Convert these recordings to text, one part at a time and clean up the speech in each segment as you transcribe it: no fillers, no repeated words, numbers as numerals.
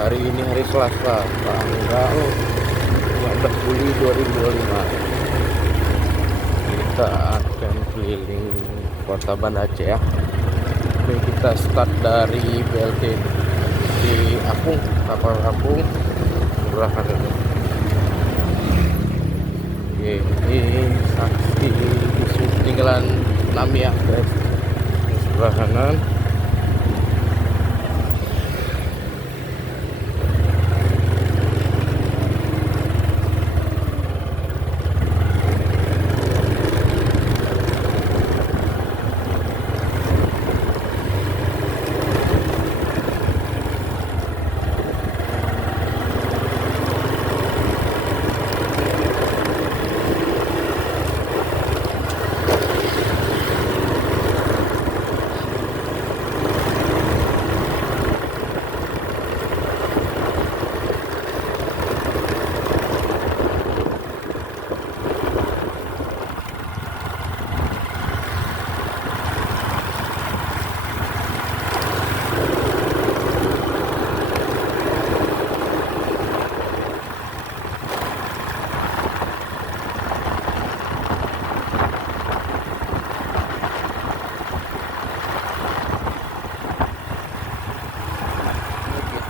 Hari ini hari Selasa, tanggal 15 Juli 2025. Kita akan keliling kota Banda Aceh ya. Oke, kita start dari BLT di Apung, kapal Apung, Kelurahan. Oke, ini saksi isu peninggalan Namiah guys. Di sebelah kanan.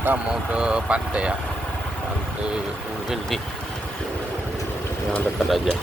Kita mau ke pantai ya, pantai Unggil nih, yang dekat aja.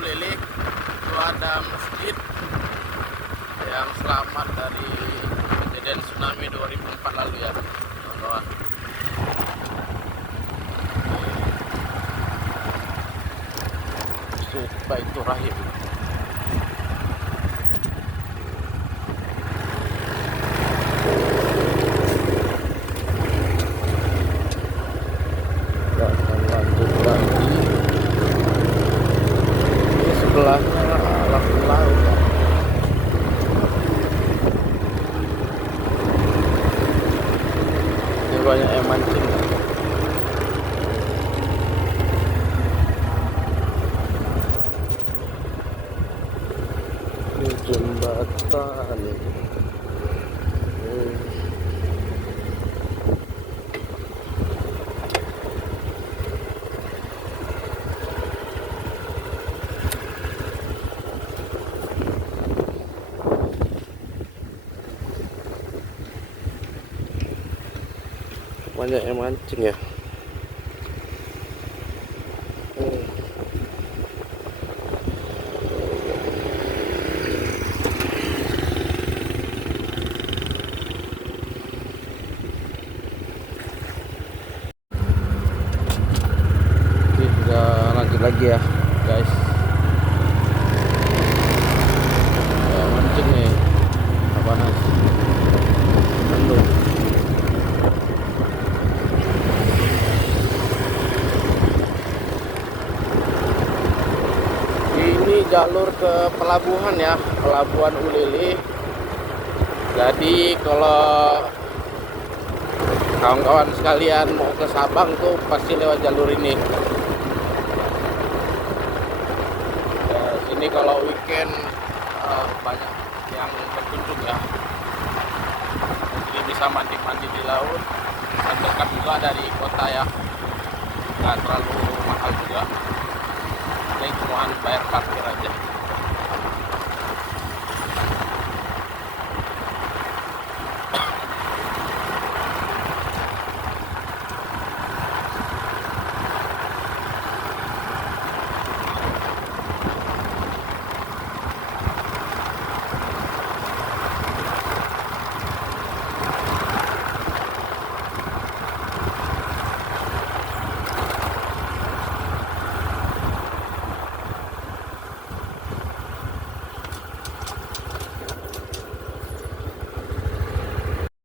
Ulele itu ada masjid yang selamat dari kejadian tsunami 2004 lalu ya, kawan-kawan. Baitur Rahim. Akan lanjut lagi. Ini sebelahnya langsung laut ya. Ini banyak yang mancing ya. Ini jembatan ini. Banyak yang mancing ya. Kita lanjut lagi ya guys. Ya, mancing nih apa nasi Bandung. Ini jalur ke pelabuhan ya, pelabuhan Ulele. Jadi kalau kawan-kawan sekalian mau ke Sabang tuh pasti lewat jalur ini. Sini kalau weekend banyak yang berkunjung ya. Jadi bisa mandi-mandi di laut. Dan dekat juga dari kota ya, nggak terlalu mahal juga. Ini cuma bayar parkir aja.